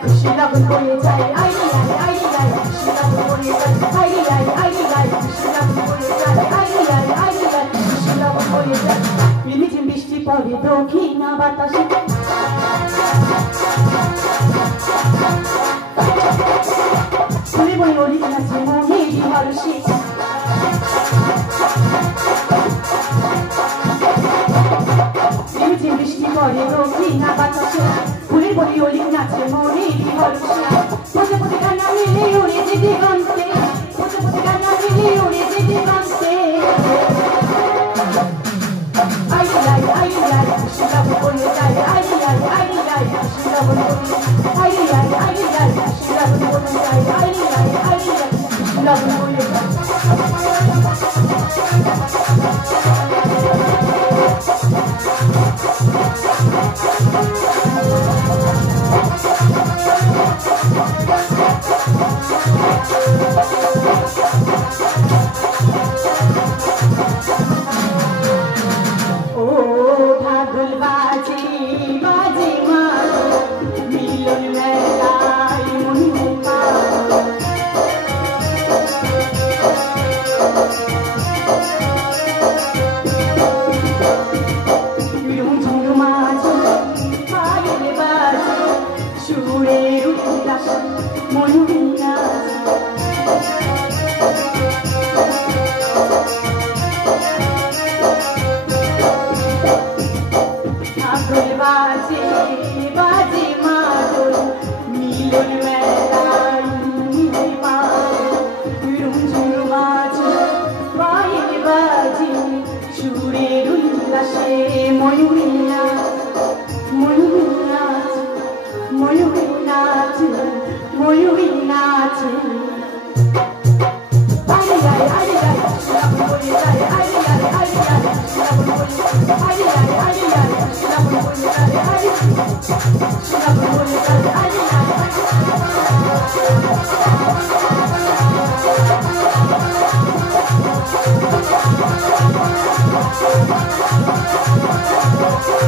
খুশি লগন করে যাই আই খুশি লগন করে যাই আই খুশি লগন করে যাই আই খুশি লগন করে যাই ঝিমঝিম বৃষ্টি পড়ে দক্ষিণা বাতাসে ফুলে বই ওরি নাচে মনের হরষে ঝিমঝিম বৃষ্টি পড়ে দক্ষিণা বাতাসে ফুলে বই ওরি নাচে মনের হরষে পথে পথে গানা মিলে উড়ে যে দিগন্তে পথে পথে গানা মিলে উড়ে যে দিগন্তে আই খুশি লগন করে যাই আই খুশি লগন করে আই খুশি লগন করে যাই আই খুশি লগন করে যাই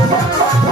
Thank you.